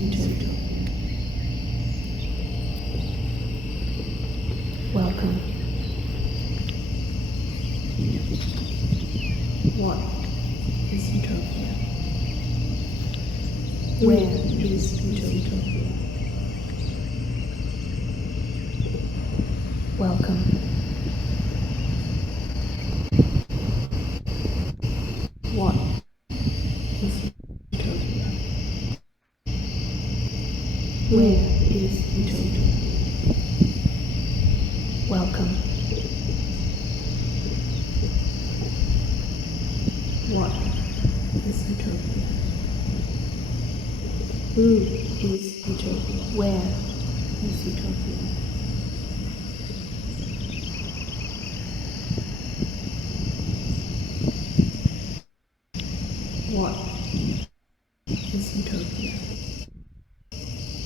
Utopia? Welcome. What is Utopia? Where is Utopia? Welcome. What is Utopia? Where is Utopia? Welcome. What is Utopia? Who is Utopia? Where is Utopia? What is Utopia?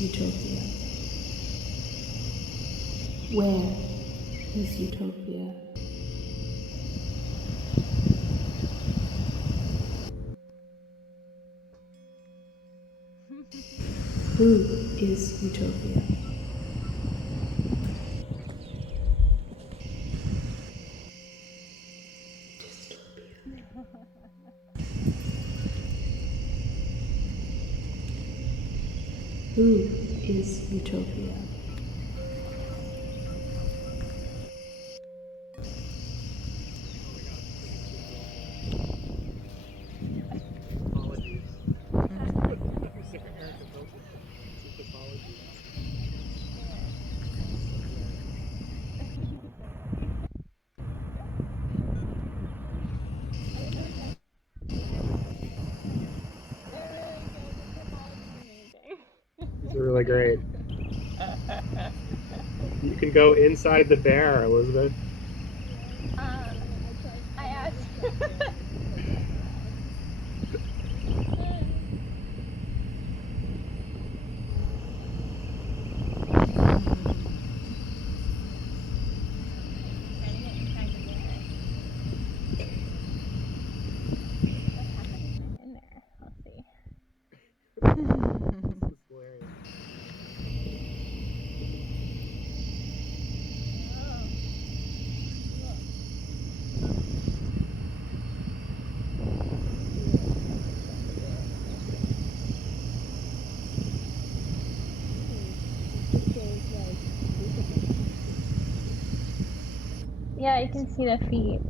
Utopia. Where is Utopia? Who is Utopia? Dystopian. Who is Utopia? These are really great. You can go inside the bear, Elizabeth. I asked. Yeah, you can see the feet.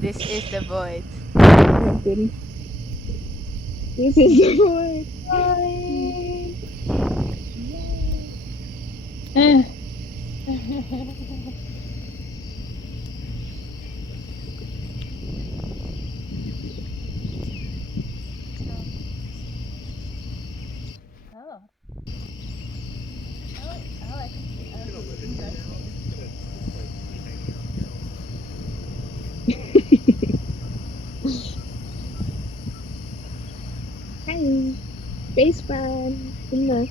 This is the void. Oh, goodness. This is the void. Oh. Oh, I can see. Hi, space fan in the.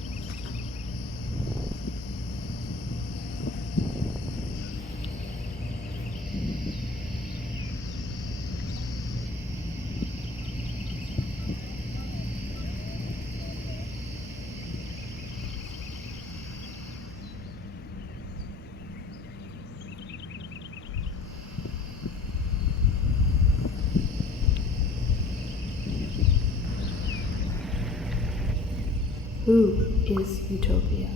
Who is Utopia?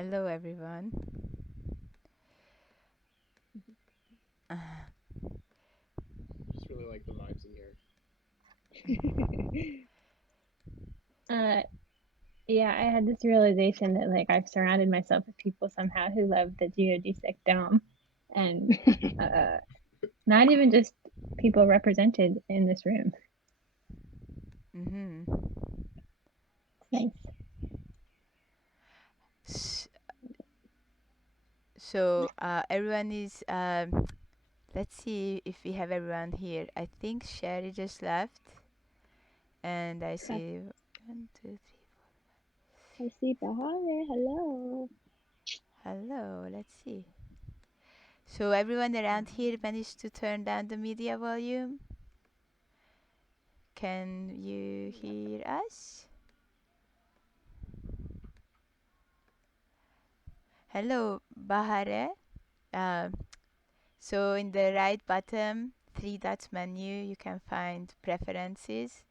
Hello, everyone. Just really like the vibes in here. Yeah, I had this realization that like I've surrounded myself with people somehow who love the geodesic dome, and not even just people represented in this room. Mm-hmm. Nice. So everyone is. Let's see if we have everyone here. I think Sherry just left, and I see 1, 2, 3. I see Bahare. Hello. Hello. Let's see. So everyone around here managed to turn down the media volume. Can you hear us? Hello, Bahare. Uh, so in the right bottom, 3 dots menu, you can find preferences,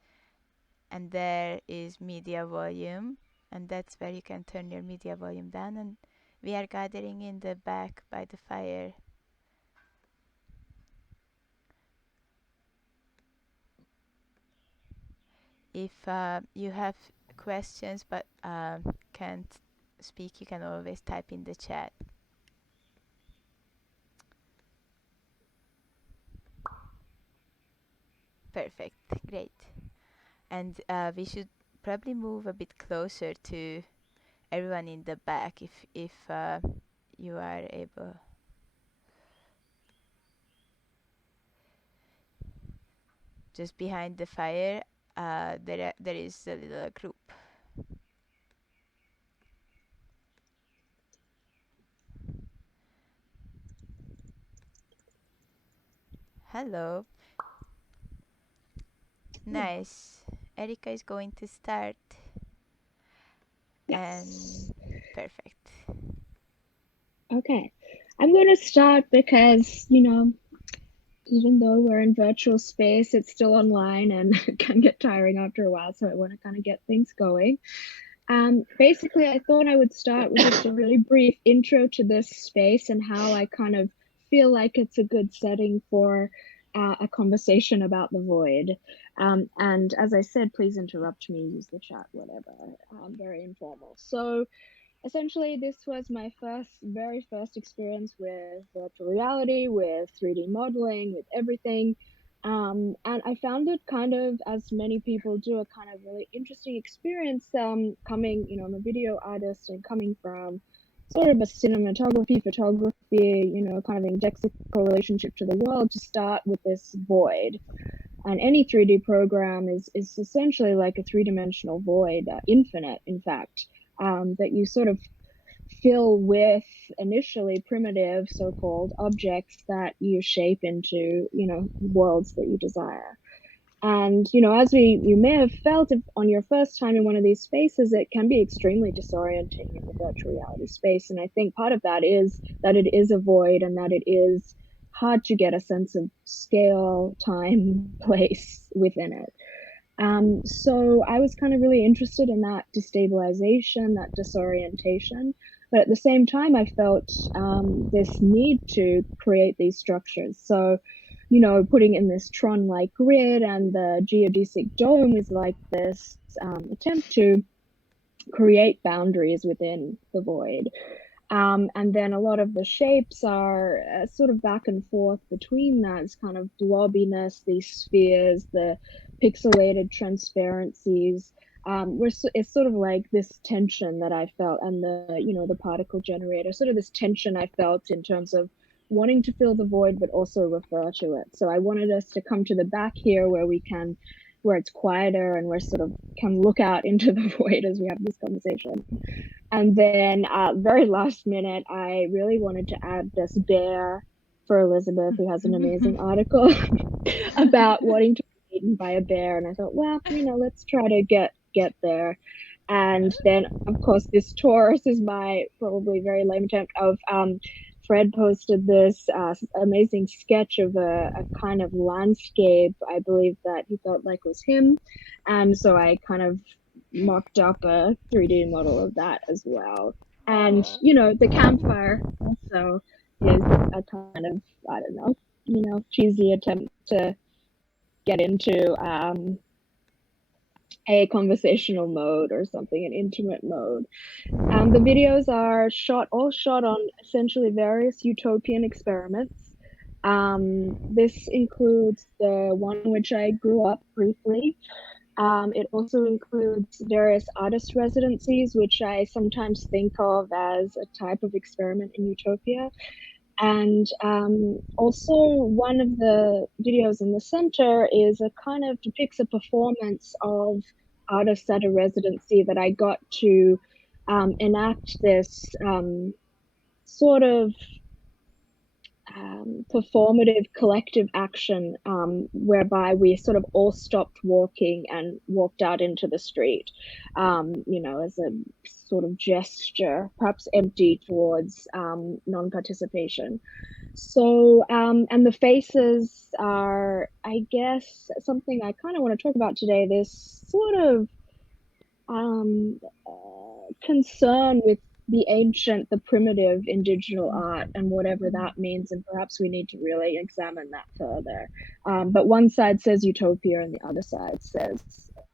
and there is media volume, and that's where you can turn your media volume down. And we are gathering in the back by the fire. If you have questions but can't speak, you can always type in the chat. Perfect, great. And we should probably move a bit closer to everyone in the back if you are able. Just behind the fire, there is a little group. Hello. Nice. Erica is going to start. Yes. And perfect. Okay. I'm going to start because, even though we're in virtual space, it's still online and it can get tiring after a while. So I want to kind of get things going. Basically, I thought I would start with just a really brief intro to this space and how I kind of feel like it's a good setting for a conversation about the void. And as I said, please interrupt me, use the chat, whatever. Very informal. So essentially, this was my very first experience with virtual reality, with 3D modeling, with everything. And I found it kind of, as many people do, a kind of really interesting experience coming, I'm a video artist and coming from sort of a cinematography, photography, kind of indexical relationship to the world to start with this void. And any 3D program is essentially like a three-dimensional void, infinite, in fact, that you sort of fill with initially primitive so-called objects that you shape into, worlds that you desire. And, as you may have felt on your first time in one of these spaces, it can be extremely disorienting in the virtual reality space. And I think part of that is that it is a void and that it is hard to get a sense of scale, time, place within it. So I was kind of really interested in that destabilization, that disorientation. But at the same time, I felt this need to create these structures. So, putting in this Tron-like grid and the geodesic dome is like this attempt to create boundaries within the void. And then a lot of the shapes are sort of back and forth between that. It's kind of blobbiness, these spheres, the pixelated transparencies. It's sort of like this tension that I felt, and the particle generator, sort of this tension I felt in terms of wanting to fill the void, but also refer to it. So I wanted us to come to the back here where it's quieter and we're sort of can look out into the void as we have this conversation. And then very last minute, I really wanted to add this bear for Elisabeth, who has an amazing article about wanting to be eaten by a bear. And I thought, well, let's try to get there. And then, of course, this Taurus is my probably very lame attempt of Fred posted this amazing sketch of a kind of landscape, I believe that he felt like was him. And so I kind of mocked up a 3D model of that as well. And, Aw. the campfire also is a kind of, I don't know, cheesy attempt to get into a conversational mode or something, an intimate mode. The videos are all shot on essentially various utopian experiments. This includes the one in which I grew up briefly. It also includes various artist residencies, which I sometimes think of as a type of experiment in utopia. And also, one of the videos in the center is a kind of depicts a performance of artists at a residency that I got to enact this sort of performative collective action whereby we sort of all stopped walking and walked out into the street, as a sort of gesture, perhaps empty towards non-participation. So, and the faces are, I guess, something I kind of want to talk about today. This sort of concern with the ancient, the primitive in digital art and whatever that means, and perhaps we need to really examine that further. But one side says utopia and the other side says,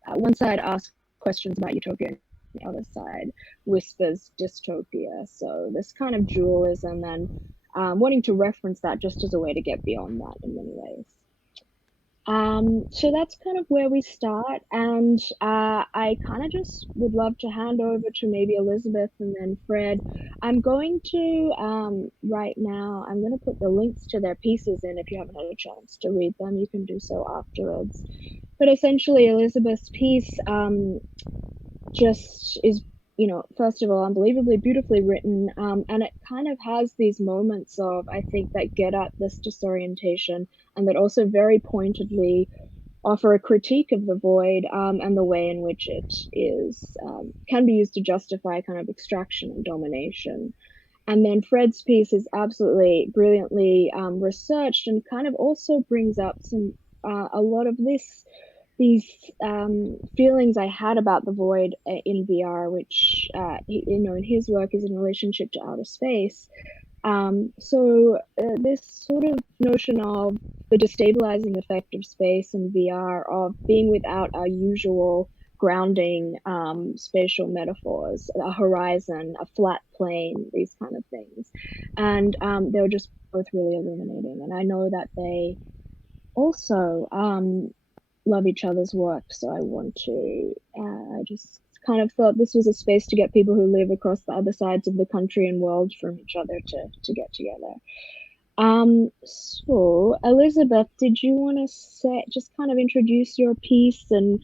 one side asks questions about utopia and the other side whispers dystopia. So this kind of dualism and wanting to reference that just as a way to get beyond that in many ways. So that's kind of where we start, and I kind of just would love to hand over to maybe Elisabeth and then Fred. I'm going to, right now, I'm going to put the links to their pieces in. If you haven't had a chance to read them, you can do so afterwards. But essentially, Elisabeth's piece just is, first of all, unbelievably beautifully written, and it kind of has these moments of, I think, that get at this disorientation and that also very pointedly offer a critique of the void and the way in which it is can be used to justify kind of extraction and domination. And then Fred's piece is absolutely brilliantly researched and kind of also brings up some a lot of these feelings I had about the void in VR, which in his work is in relationship to outer space. So this sort of notion of the destabilizing effect of space and VR, of being without our usual grounding spatial metaphors, a horizon, a flat plane, these kind of things. And they were just both really illuminating. And I know that they also love each other's work. So I just kind of thought this was a space to get people who live across the other sides of the country and world from each other to get together. So Elisabeth, did you want to just kind of introduce your piece and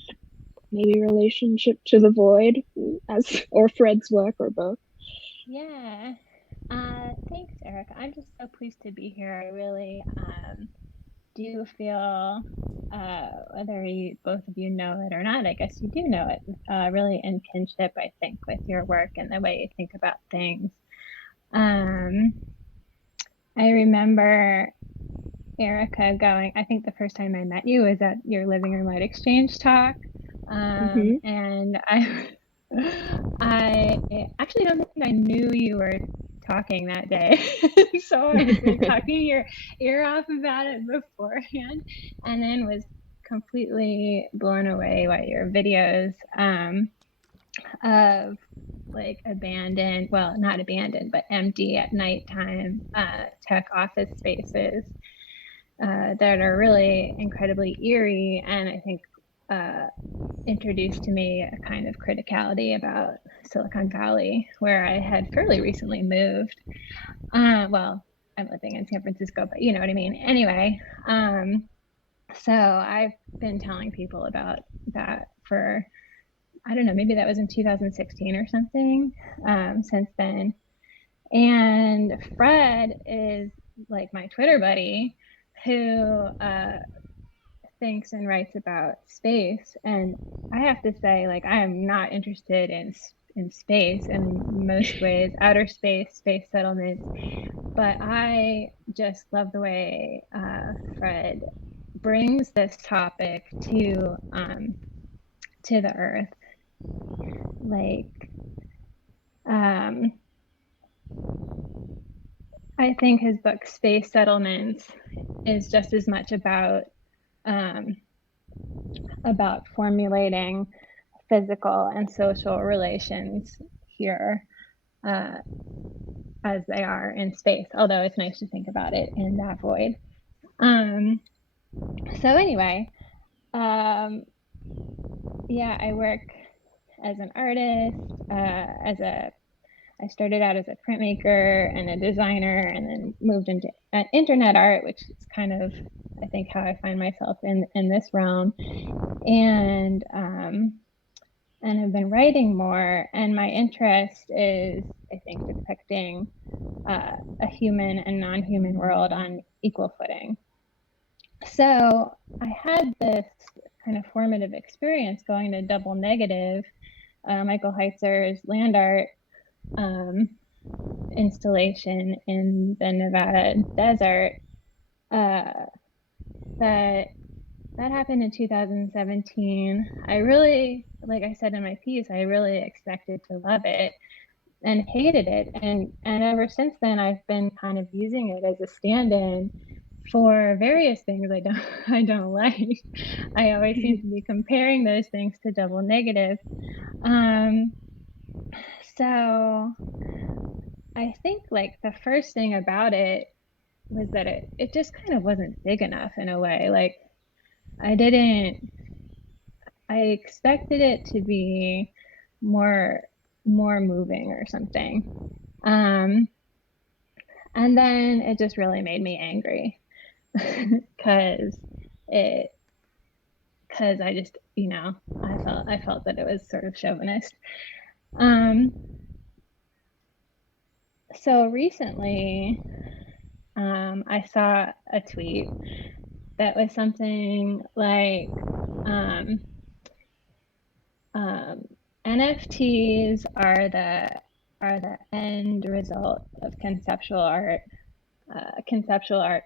maybe relationship to the void, or Fred's work, or both? Yeah. Thanks, Erica. I'm just so pleased to be here. I really do feel, whether both of you know it or not, I guess you do know it, really in kinship, I think, with your work and the way you think about things. I remember Erica I think the first time I met you was at your Living Room Light Exchange talk. And I actually don't think I knew you were talking that day. So I was like talking your ear off about it beforehand, and then was completely blown away by your videos of like abandoned, well, not abandoned, but empty at nighttime tech office spaces that are really incredibly eerie, and I think introduced to me a kind of criticality about Silicon Valley, where I had fairly recently moved. Well, I'm living in San Francisco, but you know what I mean. Anyway, so I've been telling people about that for, I don't know, maybe that was in 2016 or something, since then. And Fred is like my Twitter buddy who thinks and writes about space. And I have to say, like, I am not interested in space in most ways, outer space, space settlements. But I just love the way Fred brings this topic to the earth. Like, I think his book Space Settlements is just as much about formulating physical and social relations here as they are in space, although it's nice to think about it in that void. So anyway, yeah, I work as an artist, I started out as a printmaker and a designer, and then moved into internet art, which is kind of, I think, how I find myself in this realm. And have been writing more. And my interest is, I think, depicting a human and non-human world on equal footing. So I had this kind of formative experience going to Double Negative, Michael Heitzer's land art installation in the Nevada desert. That happened in 2017. I really, like I said in my piece, I really expected to love it and hated it. And ever since then, I've been kind of using it as a stand-in for various things I don't like. I always seem to be comparing those things to Double Negative. So I think like the first thing about it was that it just kind of wasn't big enough in a way. Like I expected it to be more moving or something. And then it just really made me angry because I just, I felt that it was sort of chauvinist. So recently, I saw a tweet that was something like, NFTs are the end result of conceptual art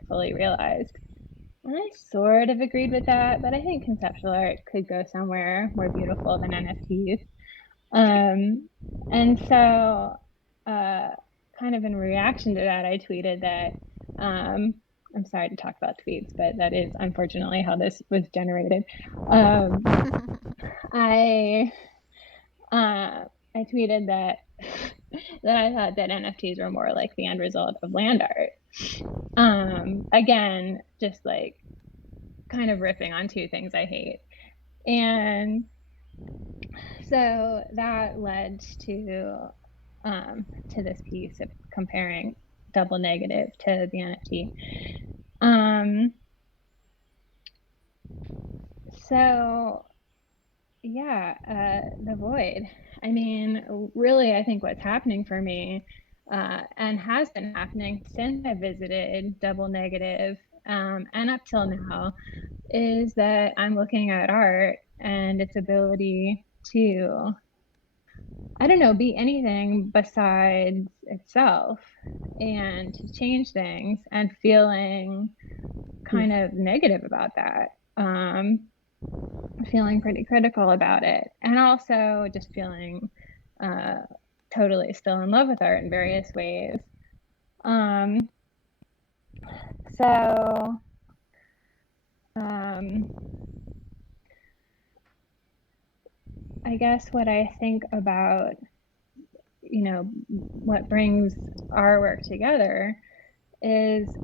fully realized. And I sort of agreed with that, but I think conceptual art could go somewhere more beautiful than NFTs. And so, kind of in reaction to that, I tweeted that, I'm sorry to talk about tweets, but that is unfortunately how this was generated. I tweeted that I thought that NFTs were more like the end result of land art. Again, just like kind of riffing on two things I hate. And so that led to this piece of comparing Double Negative to the NFT. So yeah, the void. I mean, really, I think what's happening for me, and has been happening since I visited Double Negative, and up till now, is that I'm looking at art and its ability to, I don't know, be anything besides itself and to change things, and feeling kind of negative about that. Feeling pretty critical about it, and also just feeling totally still in love with art in various ways. So I guess what I think about, what brings our work together is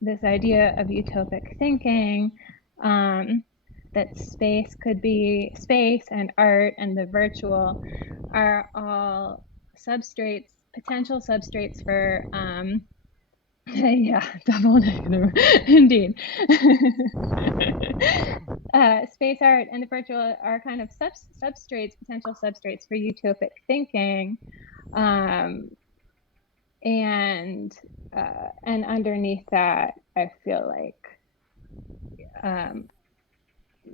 this idea of utopic thinking, that space and art and the virtual are all substrates, potential substrates for, yeah, Double Negative, indeed. Space art and the virtual are kind of substrates, potential substrates for utopic thinking. And underneath that, I feel like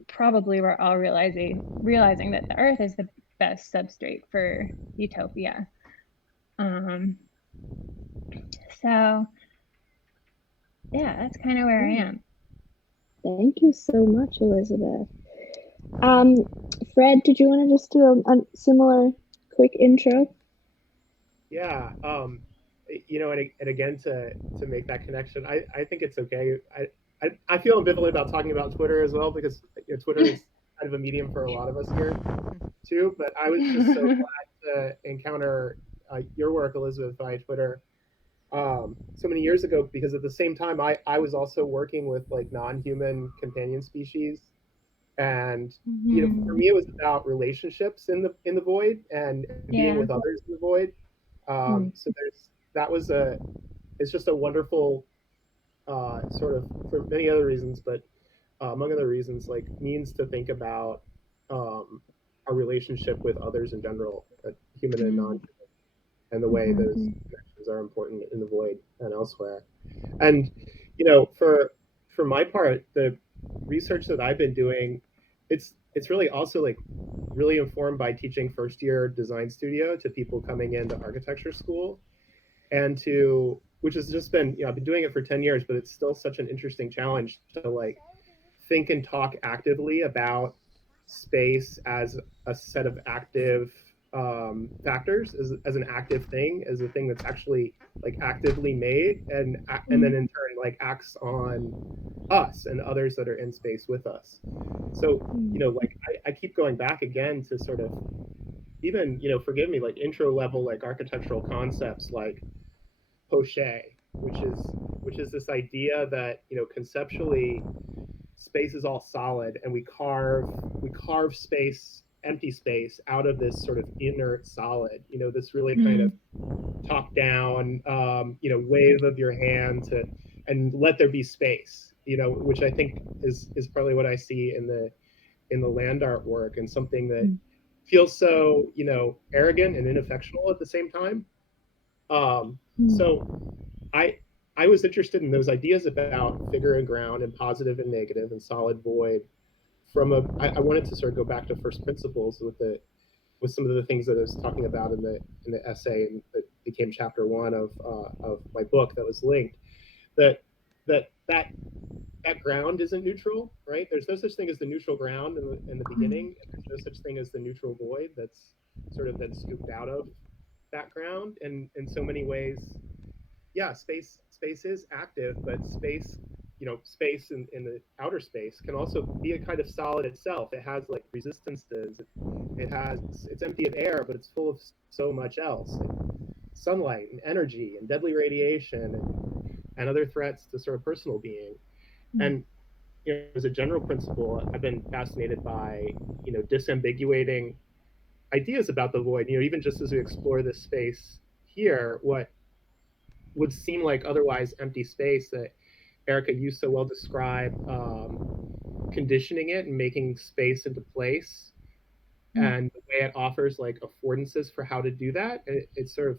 probably we're all realizing that the earth is the best substrate for utopia. So yeah, that's kind of where I am. Thank you so much, Elisabeth. Fred, did you want to just do a similar quick intro? Yeah. And again, to make that connection, I think it's okay. I feel ambivalent about talking about Twitter as well because Twitter is kind of a medium for a lot of us here too. But I was just so glad to encounter your work, Elizabeth, via Twitter so many years ago because at the same time I was also working with like non-human companion species and for me it was about relationships in the void and being with Yeah. others in the void so there's that was a it's just a wonderful sort of for many other reasons but among other reasons like means to think about um, our relationship with others in general human and non and the way those connections are important in the void and elsewhere. And for my part, the research that I've been doing, it's really also like really informed by teaching first year design studio to people coming into architecture school and to which has just been I've been doing it for 10 years but it's still such an interesting challenge to like think and talk actively about space as a set of active factors, as an active thing, as a thing that's actually like actively made, and then in turn like acts on us and others that are in space with us. So like I keep going back again to sort of even forgive me like intro level like architectural concepts like poche, which is this idea that conceptually space is all solid and we carve space empty space out of this sort of inert solid this really kind of top down wave of your hand to and let there be space which I think is probably what I see in the land art work and something that feels so arrogant and ineffectual at the same time so I I was interested in those ideas about figure and ground and positive and negative and solid void I wanted to sort of go back to first principles with some of the things that I was talking about in the essay and that became chapter one of my book that was linked that that ground isn't neutral, right? There's no such thing as the neutral ground in the beginning, and there's no such thing as the neutral void that's sort of then scooped out of that ground. And in so many ways, yeah, space is active, but space in the outer space can also be a kind of solid itself. It has like resistances. It's empty of air, but it's full of so much else, like sunlight and energy and deadly radiation and other threats to sort of personal being. And as a general principle, I've been fascinated by disambiguating ideas about the void. Even just as we explore this space here, what would seem like otherwise empty space that Erica, you so well describe conditioning it and making space into place and the way it offers like affordances for how to do that. It's sort of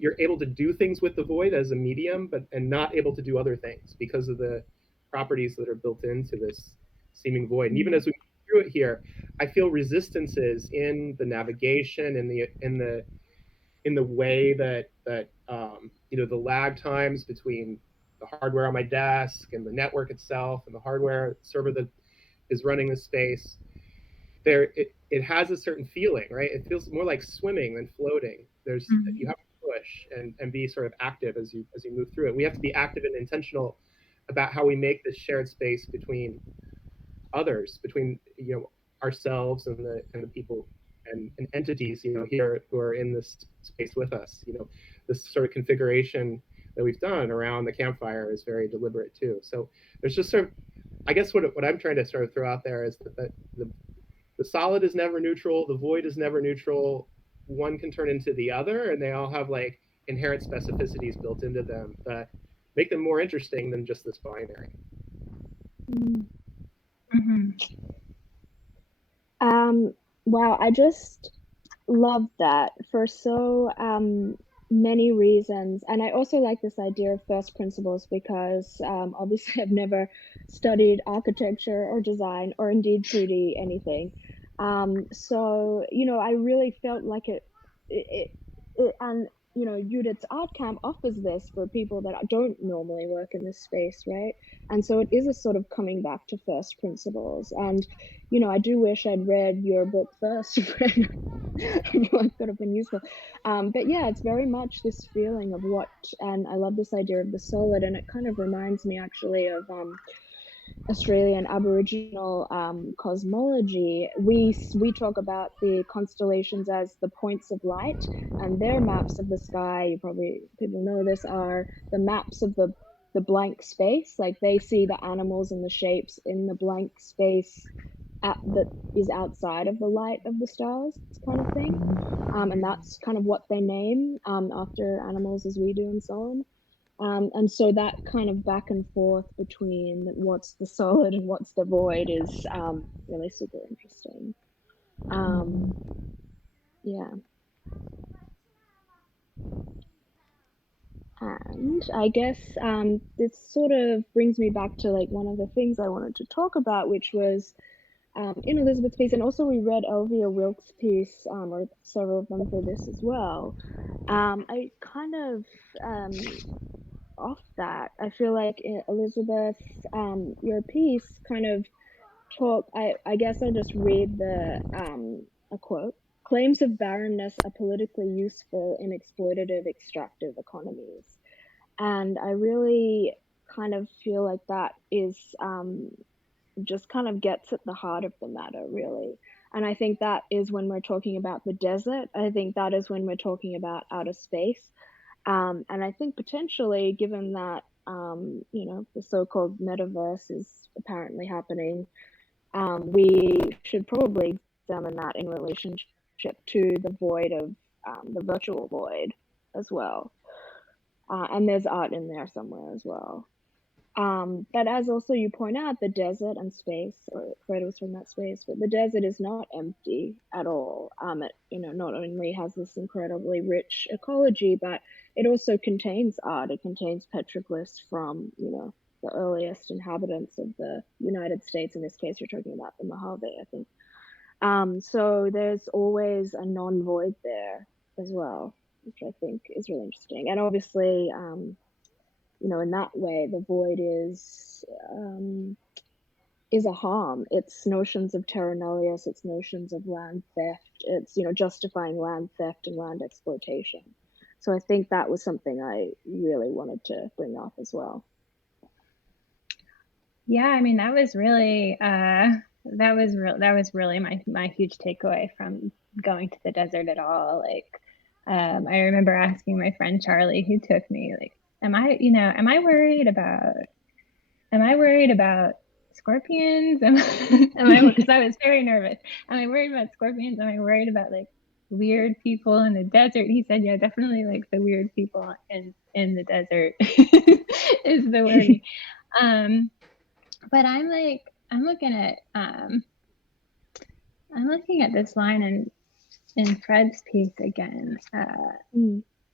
you're able to do things with the void as a medium, but and not able to do other things because of the properties that are built into this seeming void. And even as we go through it here, I feel resistances in the navigation and in the way that the lag times between the hardware on my desk and the network itself and the hardware server that is running the space it has a certain feeling, right? It feels more like swimming than floating. You have to push and be sort of active as you move through it. We have to be active and intentional about how we make this shared space between others, between ourselves and the people and entities here who are in this space with us. This sort of configuration that we've done around the campfire is very deliberate too. So there's just sort of, I guess what I'm trying to sort of throw out there is that the solid is never neutral, the void is never neutral. One can turn into the other, and they all have like inherent specificities built into them that make them more interesting than just this binary. Wow, I just love that for so many reasons. And I also like this idea of first principles because obviously I've never studied architecture or design or indeed 3D anything. So, I really felt like it and you know, Judith's art camp offers this for people that don't normally work in this space, right? And so it is a sort of coming back to first principles. And, you know, I do wish I'd read your book first. It could have been useful. But yeah, it's very much this feeling of what, and I love this idea of the solid, and it kind of reminds me actually of Australian Aboriginal cosmology. We talk about the constellations as the points of light, and their maps of the sky, you probably people know this, are the maps of the blank space. Like they see the animals and the shapes in the blank space that is outside of the light of the stars, kind of thing. And that's kind of what they name after animals as we do and so on. And so that kind of back and forth between what's the solid and what's the void is really super interesting. Yeah. And I guess this sort of brings me back to like one of the things I wanted to talk about, which was in Elisabeth's piece, and also we read Elvia Wilkes' piece, or several of them for this as well. I kind of off that, I feel like Elisabeth, your piece kind of talk. I guess I'll just read the a quote. Claims of barrenness are politically useful in exploitative extractive economies. And I really kind of feel like that is just kind of gets at the heart of the matter, really. And I think that is when we're talking about the desert. I think that is when we're talking about outer space. And I think potentially, given that, you know, the so-called metaverse is apparently happening, we should probably examine that in relationship to the void of the virtual void as well. And there's art in there somewhere as well. But as also you point out, the desert and space, or Fred was from that space, but the desert is not empty at all. It, you know, not only has this incredibly rich ecology, but it also contains art. It contains petroglyphs from, you know, the earliest inhabitants of the United States. In this case, you're talking about the Mojave, I think. So there's always a non-void there as well, which I think is really interesting. And obviously, you know, in that way, the void is a harm. It's notions of terra nullius, it's notions of land theft, it's, you know, justifying land theft and land exploitation. So I think that was something I really wanted to bring up as well. Yeah, I mean, that was really my huge takeaway from going to the desert at all. Like, I remember asking my friend Charlie, who took me, like, am I worried about scorpions? Because I was very nervous. Am I worried about scorpions? Am I worried about like weird people in the desert? He said, yeah, definitely like the weird people in the desert is the worry. But I'm looking at this line in Fred's piece again,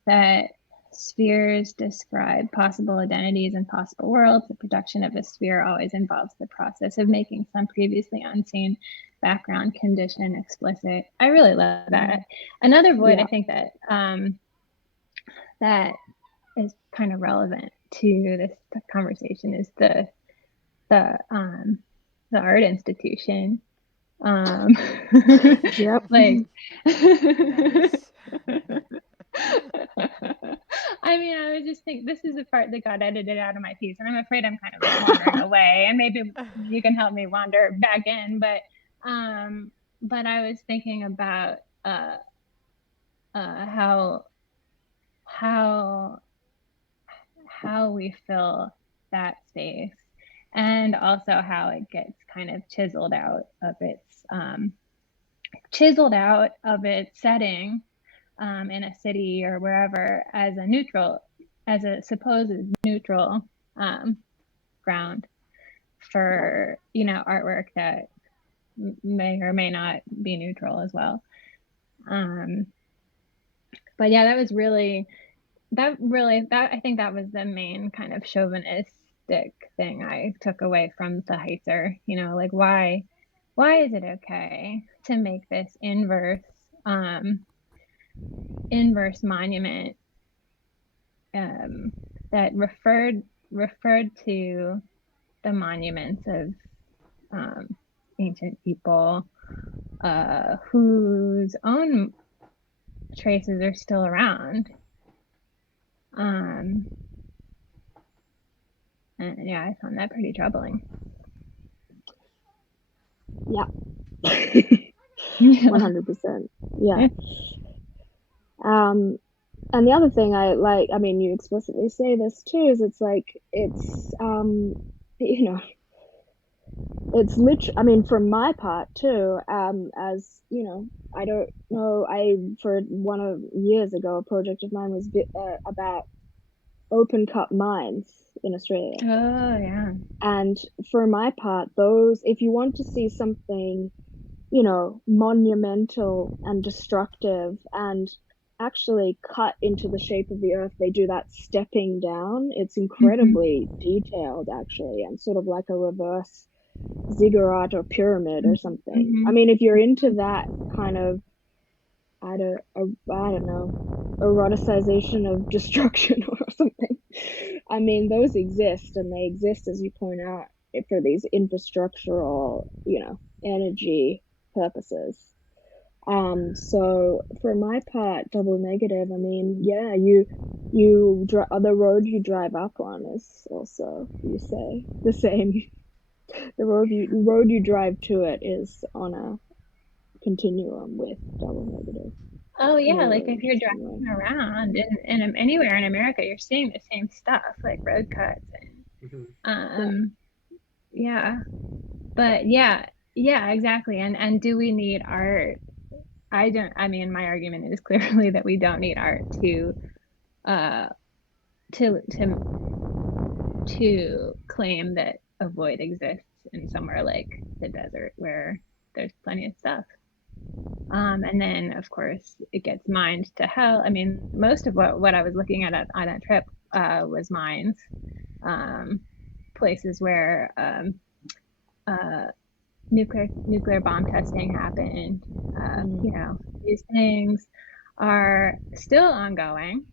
that spheres describe possible identities and possible worlds. The production of a sphere always involves the process of making some previously unseen background condition explicit. I really love that. Another void, yeah. I think that that is kind of relevant to this conversation is the art institution. Yep. Like, Nice. I mean, I would just think this is the part that got edited out of my piece, and I'm afraid I'm kind of wandering away, and maybe you can help me wander back in. But I was thinking about how we fill that space, and also how it gets kind of chiseled out of its setting in a city or wherever as a supposed neutral ground for, you know, artwork that may or may not be neutral as well. But yeah, I think that was the main kind of chauvinistic thing I took away from the Heitzer. You know, like why is it okay to make this inverse monument that referred to the monuments of ancient people whose own traces are still around. And yeah, I found that pretty troubling. Yeah. 100%. Yeah. And the other thing I like, I mean, you explicitly say this too, is it's like, it's, you know, it's literally, I mean, for my part too, as, you know, I don't know, for one of years ago, a project of mine was about open cut mines in Australia. Oh, yeah. And for my part, those, if you want to see something, you know, monumental and destructive and actually cut into the shape of the earth, they do that stepping down. It's incredibly detailed, actually, and sort of like a reverse ziggurat or pyramid or something. I mean, if you're into that kind of, I don't know, eroticization of destruction or something, I mean, those exist, and they exist, as you point out, for these infrastructural, you know, energy purposes. So for my part, double negative, I mean, yeah, the road you drive up on is also, you say, the same. The road you drive to it is on a continuum with double negative. Oh yeah, like if you're driving around in anywhere in America, you're seeing the same stuff, like road cuts and yeah. But yeah, exactly. And do we need art? I mean, my argument is clearly that we don't need art to claim that a void exists in somewhere like the desert where there's plenty of stuff. And then of course it gets mined to hell. I mean, most of what I was looking at on that trip was mines, places where nuclear bomb testing happened. You know, these things are still ongoing.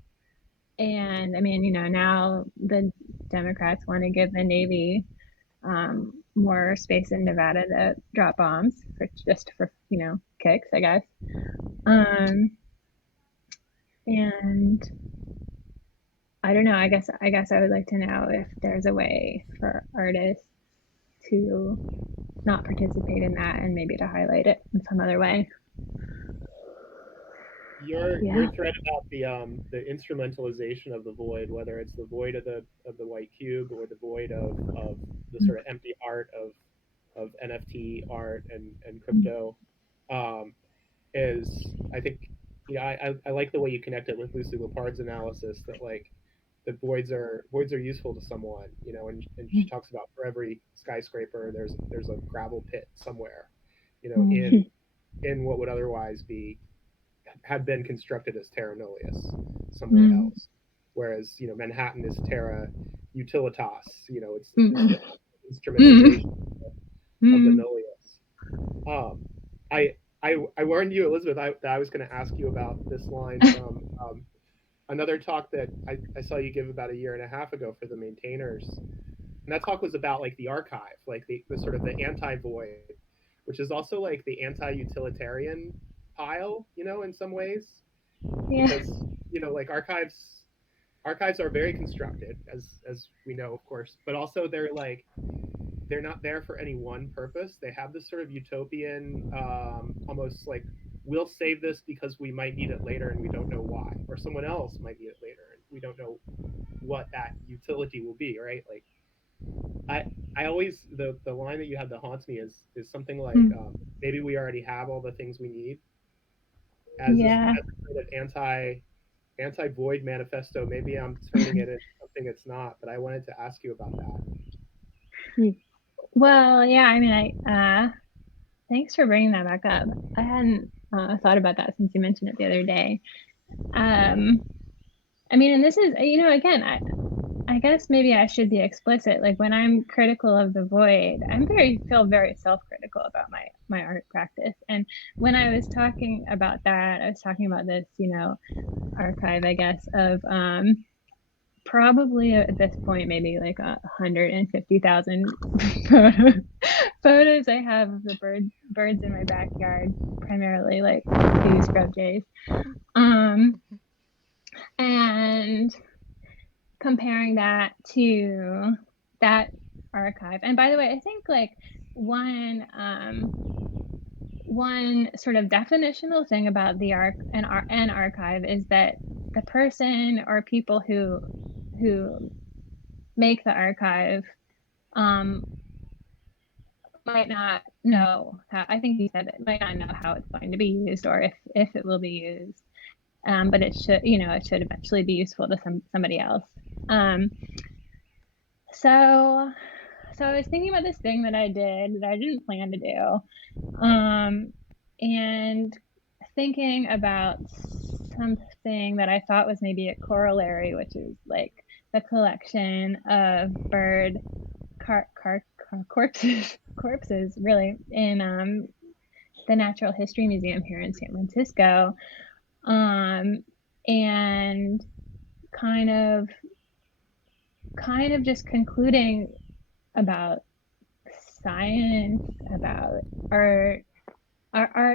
And I mean, you know, now the Democrats want to give the Navy more space in Nevada to drop bombs for you know, kicks, I guess. And I don't know, I guess I would like to know if there's a way for artists to not participate in that and maybe to highlight it in some other way. Your thread about the instrumentalization of the void, whether it's the void of the white cube or the void of the sort of empty art of NFT art and crypto, is, I think, you know, I like the way you connect it with Lucy Lepard's analysis that like the voids are useful to someone, you know, and she talks about for every skyscraper there's a gravel pit somewhere, you know, in what would otherwise had been constructed as terra nullius somewhere else, whereas, you know, Manhattan is terra utilitas, you know, it's the instrumentalization of the nullius. I warned you, Elisabeth, that I was going to ask you about this line from another talk that I saw you give about a year and a half ago for the maintainers, and that talk was about like the archive, like the sort of the anti-void, which is also like the anti-utilitarian pile, you know, in some ways, because, you know, like archives are very constructed, as we know, of course, but also they're not there for any one purpose. They have this sort of utopian, almost like, we'll save this because we might need it later and we don't know why, or someone else might need it later and we don't know what that utility will be, right? Like, I always, the line that you had that haunts me is something like, maybe we already have all the things we need, as a kind of anti-void manifesto. Maybe I'm turning it into something it's not, but I wanted to ask you about that. Well, yeah, I mean, thanks for bringing that back up. I hadn't thought about that since you mentioned it the other day. I mean, and this is, you know, again, I guess maybe I should be explicit. Like when I'm critical of the void, feel very self-critical about my art practice. And when I was talking about that, I was talking about this, you know, archive, I guess, of probably at this point maybe like 150,000 photos I have of the birds in my backyard, primarily like 2 scrub jays, and comparing that to that archive. And by the way, I think like one sort of definitional thing about the an archive is that the person or people who make the archive might not know how, I think you said it, might not know how it's going to be used or if it will be used. But it should, it should eventually be useful to somebody else. So I was thinking about this thing that I did that I didn't plan to do, and thinking about something that I thought was maybe a corollary, which is like the collection of bird corpses really in the Natural History Museum here in San Francisco, and kind of just concluding about science, about art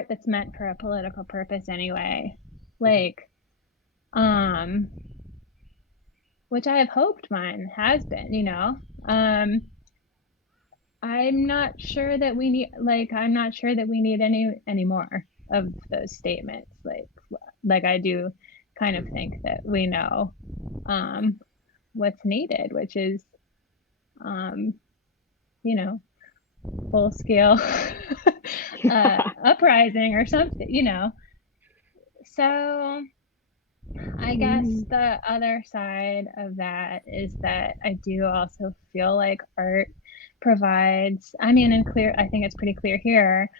that's meant for a political purpose anyway, like which I have hoped mine has been, I'm not sure that we need any more of those statements, like I do kind of think that we know what's needed, which is full scale uprising or something, so I guess the other side of that is that I do also feel like art provides, I think it's pretty clear here,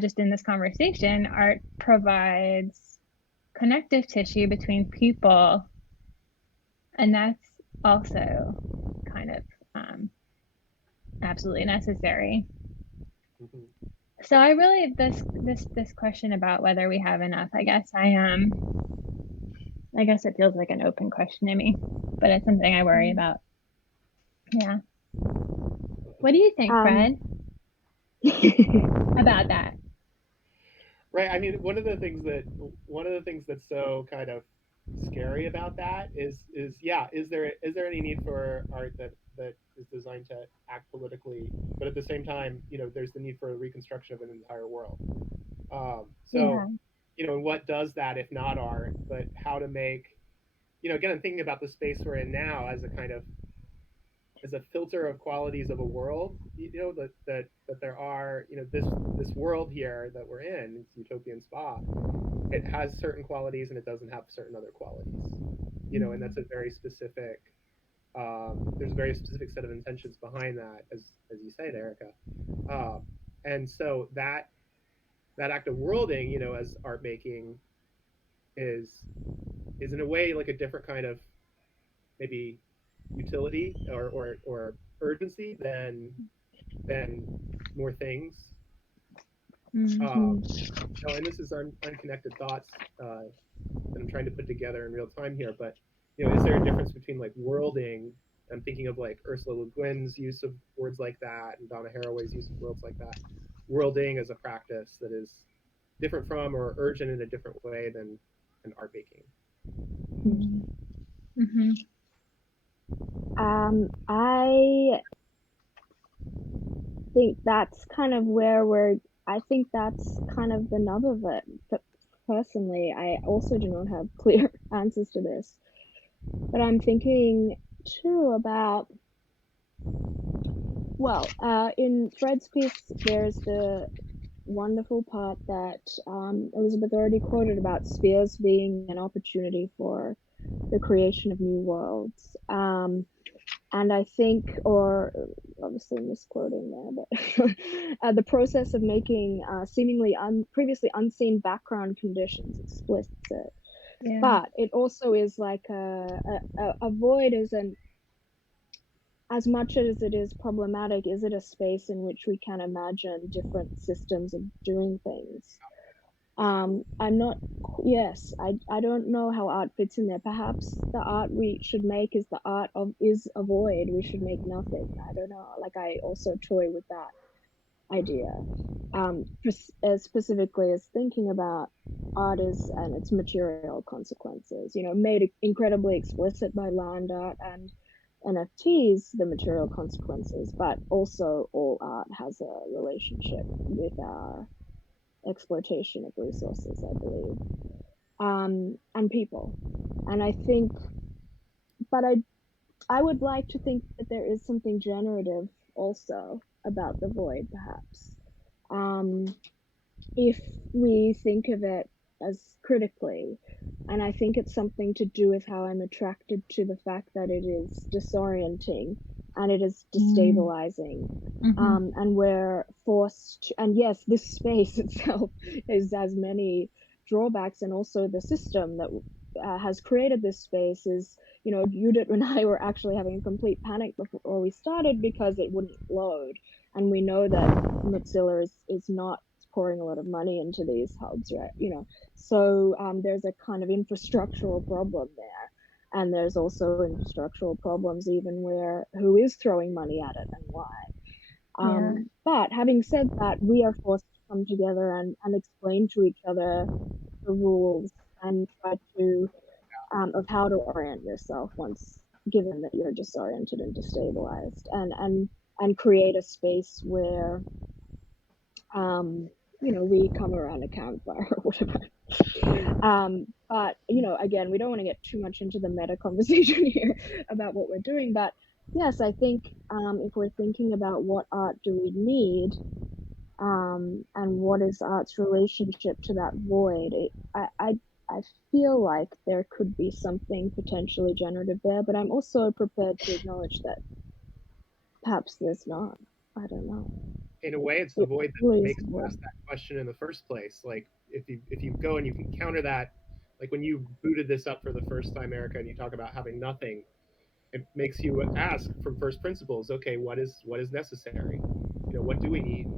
just in this conversation, art provides connective tissue between people, and that's also kind of absolutely necessary. So I really, this question about whether we have enough, I guess it feels like an open question to me, but it's something I worry about. Yeah. What do you think, Fred, about that? Right. I mean, one of the things that's so kind of scary about that is there any need for art that is designed to act politically, but at the same time, there's the need for a reconstruction of an entire world. And what does that if not art? But how to make, again, I'm thinking about the space we're in now as a kind of as a filter of qualities of a world, that there are, this world here that we're in, it's Utopian Spa, it has certain qualities and it doesn't have certain other qualities, and that's a very specific, there's a very specific set of intentions behind that, as you said, Erica. And so that act of worlding, as art making is in a way like a different kind of maybe utility or urgency than more things. And this is unconnected thoughts that I'm trying to put together in real time here. But is there a difference between like worlding? I'm thinking of like Ursula Le Guin's use of words like that, and Donna Haraway's use of words like that. Worlding as a practice that is different from or urgent in a different way than art making. I think that's kind of where I think that's kind of the nub of it. But personally, I also do not have clear answers to this. But I'm thinking too about, well, in Fred's piece, there's the wonderful part that Elisabeth already quoted about spheres being an opportunity for the creation of new worlds. And I think, or obviously misquoting there, but the process of making seemingly previously unseen background conditions explicit. Yeah. But it also is like a void isn't, as much as it is problematic, is it a space in which we can imagine different systems of doing things? I'm not, yes, I don't know how art fits in there. Perhaps the art we should make is the art of, is a void. We should make nothing. I don't know. Like, I also toy with that idea. Specifically as thinking about art is and its material consequences, you know, made incredibly explicit by land art and NFTs, the material consequences, but also all art has a relationship with our exploitation of resources, I believe, and people. And I think, but I would like to think that there is something generative also about the void, perhaps. Um, if we think of it as critically. And I think it's something to do with how I'm attracted to the fact that it is disorienting and it is destabilizing. And we're forced to, and yes, this space itself has many drawbacks, and also the system that has created this space is, you know, Judith and I were actually having a complete panic before we started because it wouldn't load. And we know that Mozilla is not pouring a lot of money into these hubs, right? You know, so there's a kind of infrastructural problem there, and there's also infrastructural problems even where who is throwing money at it and why. But having said that, we are forced to come together and explain to each other the rules and try to of how to orient yourself once given that you're disoriented and destabilized, and create a space where you know, we come around a campfire or whatever. But you know, again, we don't want to get too much into the meta conversation here about what we're doing. But yes, I think if we're thinking about what art do we need, and what is art's relationship to that void, I feel like there could be something potentially generative there. But I'm also prepared to acknowledge that perhaps there's not. I don't know. In a way, it's the void that Really is makes a you void. ask that question in the first place. Like if you go and you can counter that, like when you booted this up for the first time, Erica, and you talk about having nothing, it makes you ask from first principles. Okay, what is necessary? You know, what do we need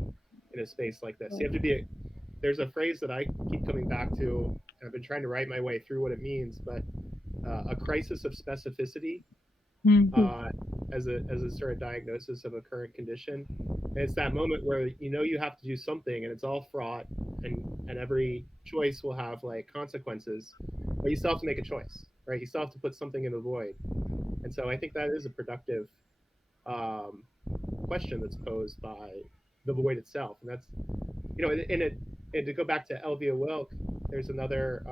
in a space like this? You have to be. There's a phrase that I keep coming back to, and I've been trying to write my way through what it means, but a crisis of specificity uh, as a sort of diagnosis of a current condition. And it's that moment where you know you have to do something, and it's all fraught, and every choice will have like consequences, but you still have to make a choice, right? You still have to put something in the void, and so I think that is a productive um, question that's posed by the void itself, and that's you know, in it. And to go back to Elvia Wilk, there's another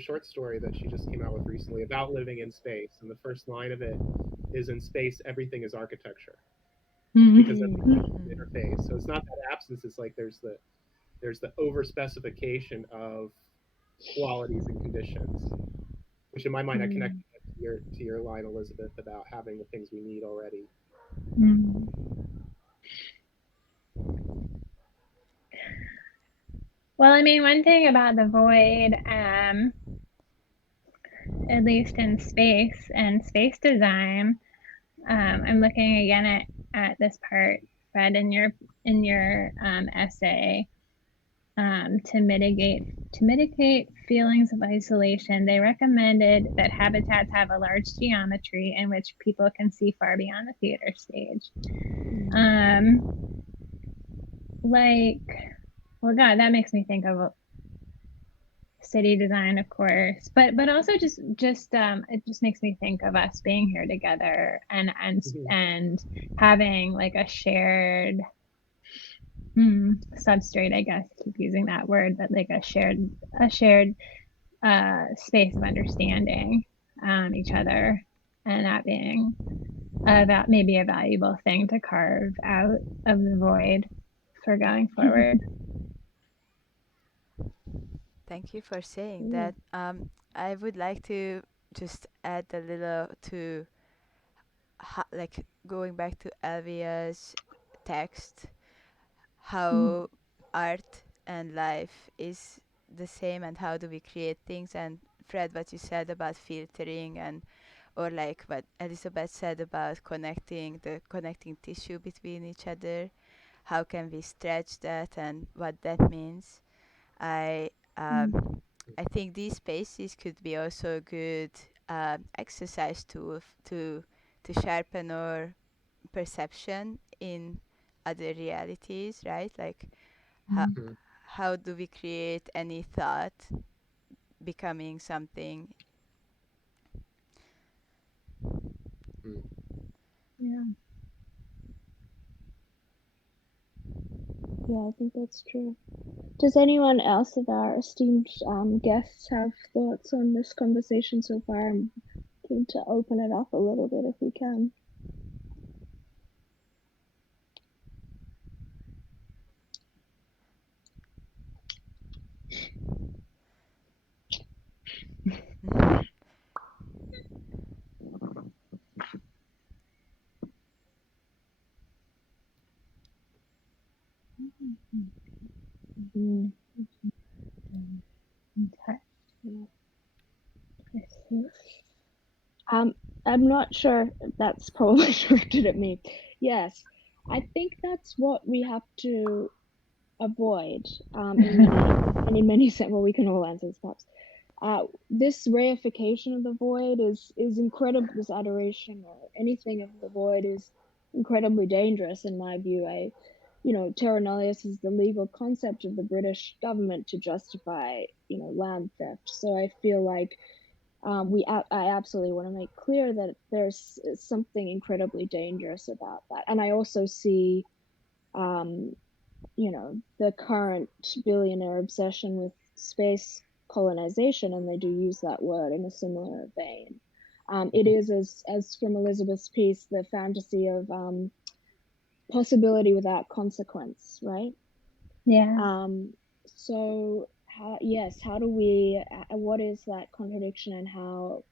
short story that she just came out with recently about living in space, and the first line of it is, "In space, everything is architecture," because that's the interface. So it's not that absence; it's like there's the over specification of qualities and conditions, which in my mind I connect to your line, Elisabeth, about having the things we need already. Well, I mean, one thing about the void, at least in space and space design, I'm looking again at this part, Fred, in your essay, to mitigate feelings of isolation. They recommended that habitats have a large geometry in which people can see far beyond the theater stage. Like, well, God, that makes me think of city design, of course, but also just it just makes me think of us being here together and having like a shared substrate, I guess, keep using that word, but like a shared space of understanding each other, and that being about maybe a valuable thing to carve out of the void for going forward. Thank you for saying that. I would like to just add a little to like going back to Elvia's text, how art and life is the same, and how do we create things. And Fred, what you said about filtering, and or like what Elisabeth said about connecting the connecting tissue between each other, how can we stretch that and what that means. I um, I think these spaces could be also a good exercise tool to sharpen our perception in other realities, right? Like how Mhm. how do we create any thought becoming something? Mm. Yeah. Yeah, I think that's true. Does anyone else of our esteemed guests have thoughts on this conversation so far? I'm keen to open it up a little bit if we can. Mm, Okay. yeah. I see. I'm not sure if that's probably directed at me. Yes, I think that's what we have to avoid in many sense. Well, we can all answer this perhaps. This reification of the void is incredible. This adoration or anything of the void is incredibly dangerous in my view. Terra nullius is the legal concept of the British government to justify, land theft. So I feel like I absolutely want to make clear that there's something incredibly dangerous about that. And I also see, um, the current billionaire obsession with space colonization, and they do use that word in a similar vein. It is, as from Elisabeth's piece, the fantasy of possibility without consequence, right? Yeah. So how do we, what is that contradiction, and how,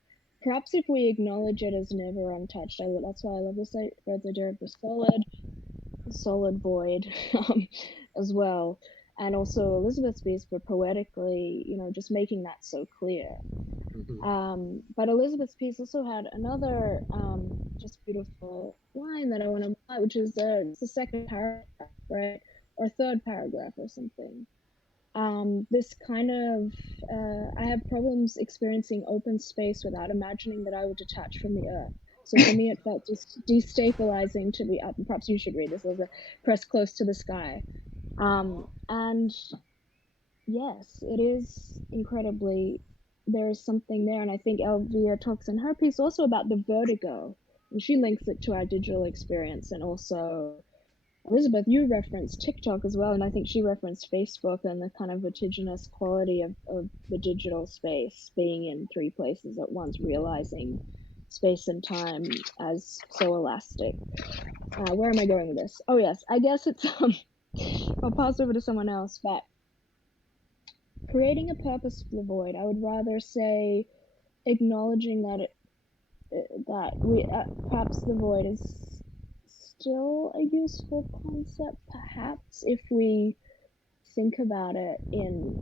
perhaps if we acknowledge it as never untouched, that's why I love this idea of the solid void as well. And also Elizabeth's piece, but poetically, just making that so clear. But Elizabeth's piece also had another just beautiful line that I want to apply, which is it's the second paragraph, right? Or third paragraph or something. This kind of, I have problems experiencing open space without imagining that I would detach from the earth. So for me, it felt just destabilizing to be up. Perhaps you should read this, Elizabeth. Pressed close to the sky. And yes, it is incredibly, there is something there. And I think Elvia talks in her piece also about the vertigo, and she links it to our digital experience. And also, Elisabeth, you referenced TikTok as well, and I think she referenced Facebook and the kind of vertiginous quality of the digital space, being in three places at once, realizing space and time as so elastic. Where am I going with this? Oh yes, I guess it's I'll pass over to someone else, but creating a purpose for the void, I would rather say acknowledging that that we perhaps the void is still a useful concept, perhaps if we think about it in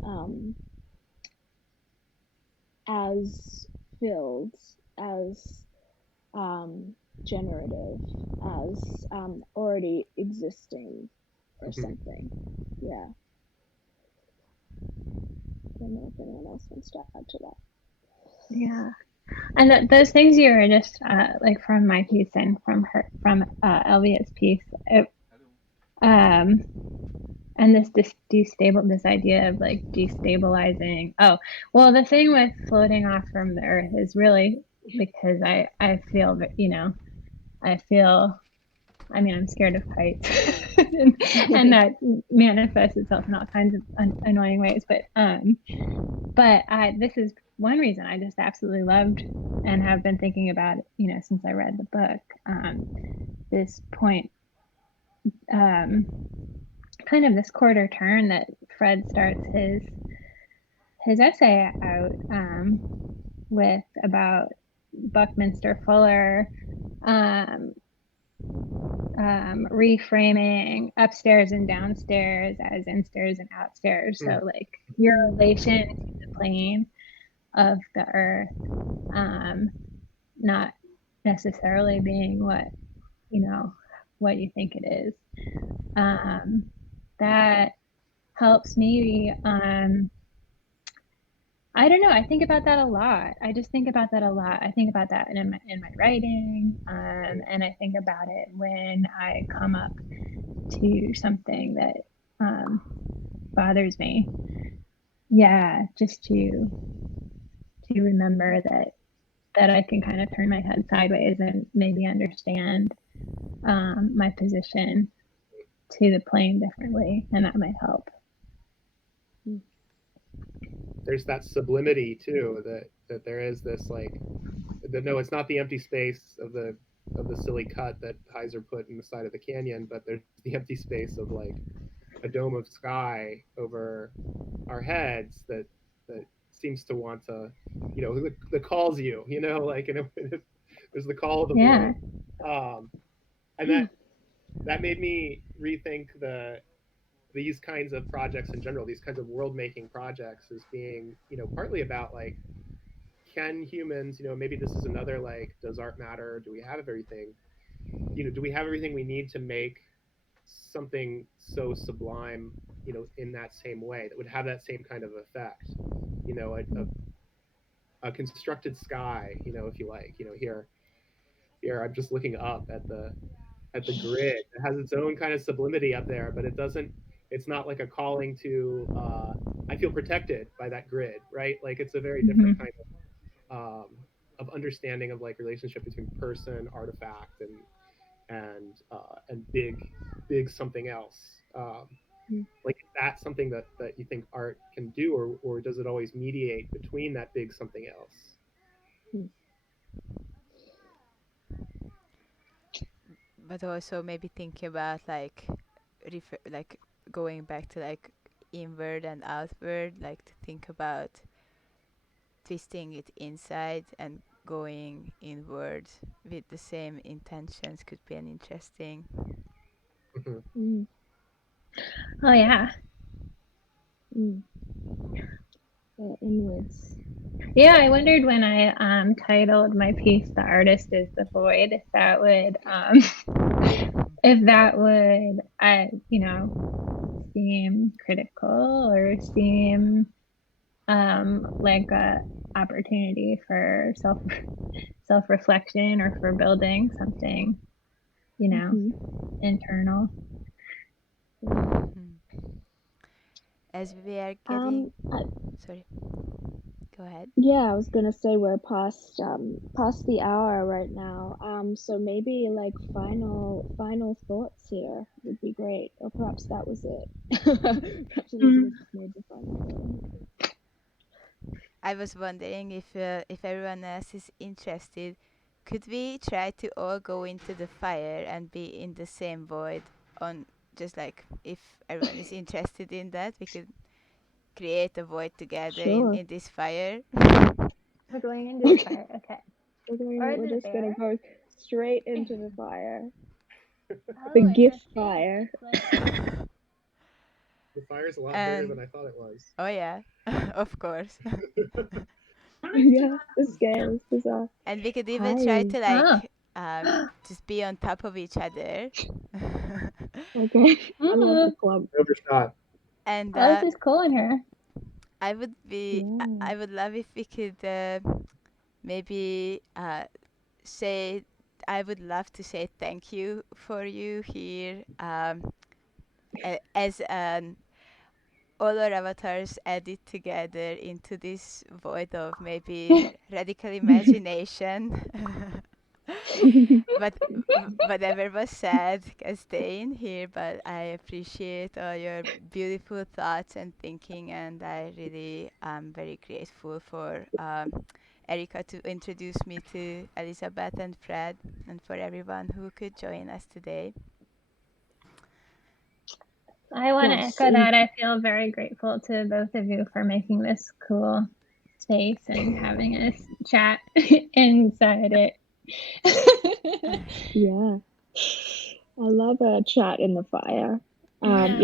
as filled, as generative, as already existing or something. Yeah. I don't know if anyone else wants to add to that. Yeah. And those things you were just like from my piece and from Elvia's piece, and this idea of like destabilizing. Oh, well, the thing with floating off from the earth is really because I feel that, I mean, I'm scared of heights, and that manifests itself in all kinds of annoying ways. But this is one reason I just absolutely loved and have been thinking about, since I read the book. This point, kind of this quarter turn that Fred starts his essay out with, about Buckminster Fuller reframing upstairs and downstairs as instairs and outstairs. So like your relation to the plane of the earth, not necessarily being what you think it is. That helps me. I don't know. I think about that a lot. I just think about that a lot. I think about that in my writing, and I think about it when I come up to something that bothers me. Yeah, just to remember that I can kind of turn my head sideways and maybe understand my position to the plane differently, and that might help. There's that sublimity too, that there is this like, no, it's not the empty space of the silly cut that Heiser put in the side of the canyon, but there's the empty space of like a dome of sky over our heads that seems to want to, that calls you, like, there's the call of the void, and that made me rethink these kinds of projects in general, these kinds of world making projects, as being, partly about like, can humans, maybe this is another like, does art matter? Do we have everything? Do we have everything we need to make something so sublime, in that same way, that would have that same kind of effect? A constructed sky, if you like, here I'm just looking up at the grid. It has its own kind of sublimity up there, but it's not like a calling to I feel protected by that grid, right? Like, it's a very different kind of understanding of like relationship between person, artifact, and big something else. Like, is that something that you think art can do, or does it always mediate between that big something else? But also maybe thinking about like like going back to like inward and outward, like to think about twisting it inside and going inward with the same intentions could be an interesting. Oh yeah. Inwards. Yeah, I wondered when I titled my piece "The Artist is the Void" if that would seem critical or seem like a opportunity for self-reflection, or for building something, internal. As we are getting sorry, go ahead. Yeah, I was gonna say we're past the hour right now. So maybe like final thoughts here would be great, or perhaps that was it. Perhaps Elizabeth just made the final thought. I was wondering if everyone else is interested, could we try to all go into the fire and be in the same void? On just like, if everyone is interested in that, we could create a void together in this fire. We're going into the fire. Okay. We're just gonna go straight into the fire. Oh, the gift fire. The fire's a lot bigger than I thought it was. Oh yeah, of course. Yeah, the scale is bizarre. And we could even try to like just be on top of each other. Okay. I love the club. Overshot. And this is cool in here. I would love if we could maybe say, I would love to say thank you for you here, as all our avatars added together into this void of maybe radical imagination. But whatever was said can stay in here, but I appreciate all your beautiful thoughts and thinking, and I really am very grateful for Erica to introduce me to Elisabeth and Fred, and for everyone who could join us today. I want to echo that. I feel very grateful to both of you for making this cool space and having us chat inside it. Yeah. I love a chat in the fire. I'm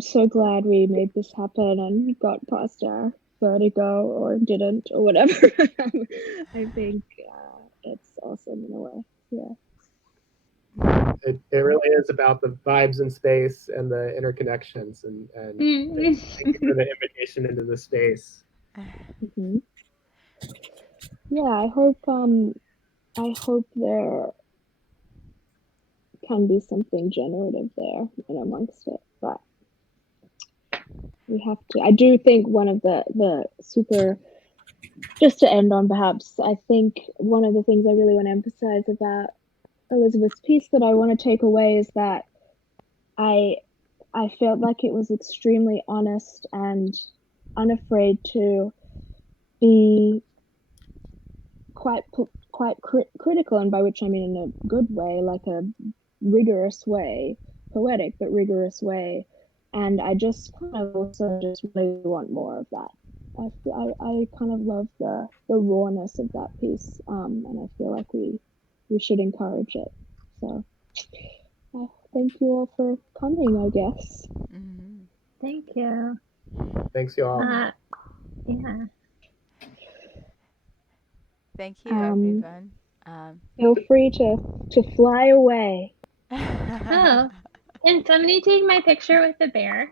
so glad we made this happen and got past our vertigo, or didn't, or whatever. I think it's awesome in a way. Yeah. it really is about the vibes in space and the interconnections, and thank you for the invitation into the space. Mhm. Yeah, I hope there can be something generative there in amongst it, but we have to. I do think one of the super, just to end on perhaps, I think one of the things I really want to emphasize about Elisabeth's piece that I want to take away is that I felt like it was extremely honest and unafraid to be quite critical, and by which I mean in a good way, like a rigorous way, poetic but rigorous way. And I just kind of also just really want more of that. I kind of love the rawness of that piece, and I feel like we should encourage it. So thank you all for coming, I guess. Mm-hmm. Thank you. Thanks, y'all. Yeah. Thank you, everyone. Feel free to fly away. Oh, can somebody take my picture with the bear?